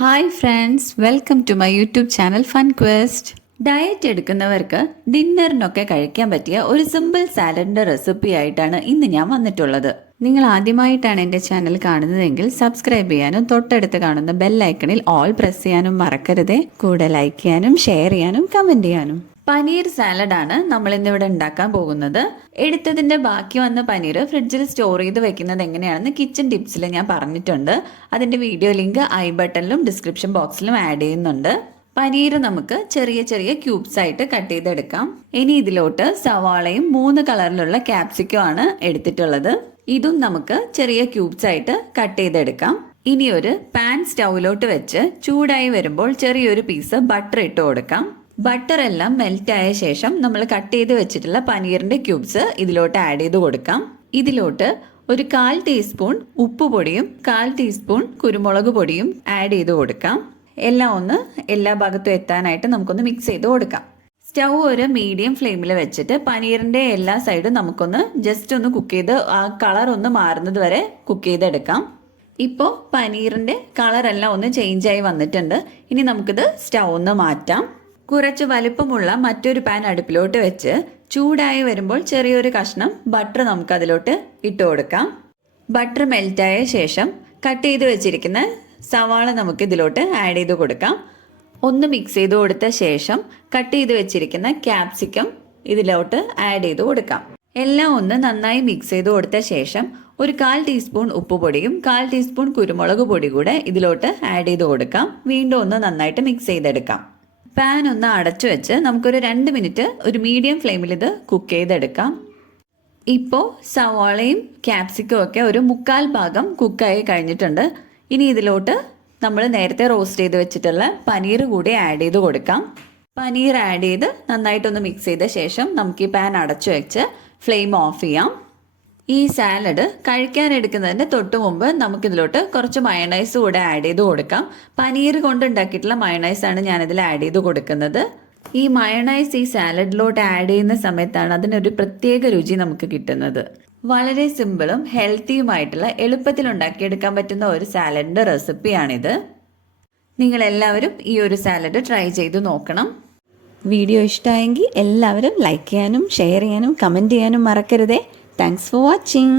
Hi friends, welcome to my YouTube channel Fun Quest. Diet എടുക്കുന്നവർക്ക് ഡിന്നറിനൊക്കെ കഴിക്കാൻ പറ്റിയ ഒരു സിമ്പിൾ സാലഡിൻ്റെ റെസിപ്പി ആയിട്ടാണ് ഇന്ന് ഞാൻ വന്നിട്ടുള്ളത്. നിങ്ങൾ ആദ്യമായിട്ടാണ് എൻ്റെ ചാനൽ കാണുന്നതെങ്കിൽ സബ്സ്ക്രൈബ് ചെയ്യാനും തൊട്ടടുത്ത് കാണുന്ന ബെൽ ഐക്കണിൽ ഓൾ പ്രസ് ചെയ്യാനും മറക്കരുതേ. കൂടെ ലൈക്ക് ചെയ്യാനും ഷെയർ ചെയ്യാനും കമൻറ്റ് ചെയ്യാനും. പനീർ സാലഡാണ് നമ്മൾ ഇന്നിവിടെ ഉണ്ടാക്കാൻ പോകുന്നത്. എടുത്തതിൻ്റെ ബാക്കി വന്ന പനീർ ഫ്രിഡ്ജിൽ സ്റ്റോർ ചെയ്ത് വെക്കുന്നത് എങ്ങനെയാണെന്ന് കിച്ചൺ ടിപ്സിൽ ഞാൻ പറഞ്ഞിട്ടുണ്ട്. അതിൻ്റെ വീഡിയോ ലിങ്ക് ഐ ബട്ടണിലും ഡിസ്ക്രിപ്ഷൻ ബോക്സിലും ആഡ് ചെയ്യുന്നുണ്ട്. പനീർ നമുക്ക് ചെറിയ ചെറിയ ക്യൂബ്സ് ആയിട്ട് കട്ട് ചെയ്തെടുക്കാം. ഇനി ഇതിലോട്ട് സവാളയും 3 കളറിലുള്ള ക്യാപ്സിക്കം ആണ് എടുത്തിട്ടുള്ളത്. ഇതും നമുക്ക് ചെറിയ ക്യൂബ്സ് ആയിട്ട് കട്ട് ചെയ്തെടുക്കാം. ഇനി ഒരു പാൻ സ്റ്റൗവിലോട്ട് വെച്ച് ചൂടായി വരുമ്പോൾ ചെറിയൊരു പീസ് ബട്ടർ ഇട്ട് കൊടുക്കാം. ബട്ടർ എല്ലാം മെൽറ്റ് ആയ ശേഷം നമ്മൾ കട്ട് ചെയ്ത് വെച്ചിട്ടുള്ള പനീറിന്റെ ക്യൂബ്സ് ഇതിലോട്ട് ആഡ് ചെയ്ത് കൊടുക്കാം. ഇതിലോട്ട് ഒരു 1/4 ടീസ്പൂൺ ഉപ്പ് പൊടിയും 1/4 ടീസ്പൂൺ കുരുമുളക് പൊടിയും ആഡ് ചെയ്ത് കൊടുക്കാം. എല്ലാം ഒന്ന് എല്ലാ ഭാഗത്തും എത്താനായിട്ട് നമുക്കൊന്ന് മിക്സ് ചെയ്ത് കൊടുക്കാം. സ്റ്റൗ ഒരു മീഡിയം ഫ്ലെയിമിൽ വെച്ചിട്ട് പനീറിന്റെ എല്ലാ സൈഡും നമുക്കൊന്ന് ജസ്റ്റ് ഒന്ന് കുക്ക് ചെയ്ത് ആ കളർ ഒന്ന് മാറുന്നത് വരെ കുക്ക് ചെയ്തെടുക്കാം. ഇപ്പോൾ പനീറിന്റെ കളറെല്ലാം ഒന്ന് ചേഞ്ച് ആയി വന്നിട്ടുണ്ട്. ഇനി നമുക്കിത് സ്റ്റൗ ഒന്ന് മാറ്റാം. കുറച്ച് വലുപ്പമുള്ള മറ്റൊരു പാൻ അടുപ്പിലോട്ട് വെച്ച് ചൂടായി വരുമ്പോൾ ചെറിയൊരു കഷ്ണം ബട്ടർ നമുക്ക് അതിലോട്ട് ഇട്ട് കൊടുക്കാം. ബട്ടർ മെൽറ്റായ ശേഷം കട്ട് ചെയ്ത് വെച്ചിരിക്കുന്ന സവാള നമുക്ക് ഇതിലോട്ട് ആഡ് ചെയ്ത് കൊടുക്കാം. ഒന്ന് മിക്സ് ചെയ്ത് കൊടുത്ത ശേഷം കട്ട് ചെയ്ത് വെച്ചിരിക്കുന്ന ക്യാപ്സിക്കം ഇതിലോട്ട് ആഡ് ചെയ്ത് കൊടുക്കാം. എല്ലാം ഒന്ന് നന്നായി മിക്സ് ചെയ്ത് കൊടുത്ത ശേഷം ഒരു 1/4 ടീസ്പൂൺ ഉപ്പ് പൊടിയും 1/4 ടീസ്പൂൺ കുരുമുളക് പൊടി കൂടെ ഇതിലോട്ട് ആഡ് ചെയ്ത് കൊടുക്കാം. വീണ്ടും ഒന്ന് നന്നായിട്ട് മിക്സ് ചെയ്തെടുക്കാം. പാൻ ഒന്ന് അടച്ചു വെച്ച് നമുക്കൊരു 2 മിനിറ്റ് ഒരു മീഡിയം ഫ്ലെയിമിൽ ഇത് കുക്ക് ചെയ്തെടുക്കാം. ഇപ്പോൾ സവാളയും ക്യാപ്സിക്കവും ഒക്കെ ഒരു 1/4 ഭാഗം കുക്കായി കഴിഞ്ഞിട്ടുണ്ട്. ഇനി ഇതിലോട്ട് നമ്മൾ നേരത്തെ റോസ്റ്റ് ചെയ്ത് വെച്ചിട്ടുള്ള പനീർ കൂടി ആഡ് ചെയ്ത് കൊടുക്കാം. പനീർ ആഡ് ചെയ്ത് നന്നായിട്ടൊന്ന് മിക്സ് ചെയ്ത ശേഷം നമുക്ക് ഈ പാൻ അടച്ചു വെച്ച് ഫ്ലെയിം ഓഫ് ചെയ്യാം. ഈ സാലഡ് കഴിക്കാൻ എടുക്കുന്നതിൻ്റെ തൊട്ട് മുമ്പ് നമുക്കിതിലോട്ട് കുറച്ച് മയണൈസ് കൂടെ ആഡ് ചെയ്ത് കൊടുക്കാം. പനീർ കൊണ്ട് ഉണ്ടാക്കിയിട്ടുള്ള മയണൈസാണ് ഞാനിതിൽ ആഡ് ചെയ്ത് കൊടുക്കുന്നത്. ഈ മയണൈസ് ഈ സാലഡിലോട്ട് ആഡ് ചെയ്യുന്ന സമയത്താണ് അതിനൊരു പ്രത്യേക രുചി നമുക്ക് കിട്ടുന്നത്. വളരെ സിമ്പിളും ഹെൽത്തിയുമായിട്ടുള്ള എളുപ്പത്തിൽ ഉണ്ടാക്കിയെടുക്കാൻ പറ്റുന്ന ഒരു സാലഡിൻ്റെ റെസിപ്പിയാണിത്. നിങ്ങളെല്ലാവരും ഈ ഒരു സാലഡ് ട്രൈ ചെയ്ത് നോക്കണം. വീഡിയോ ഇഷ്ടമായെങ്കിൽ എല്ലാവരും ലൈക്ക് ചെയ്യാനും ഷെയർ ചെയ്യാനും കമൻറ്റ് ചെയ്യാനും മറക്കരുതേ. Thanks for watching.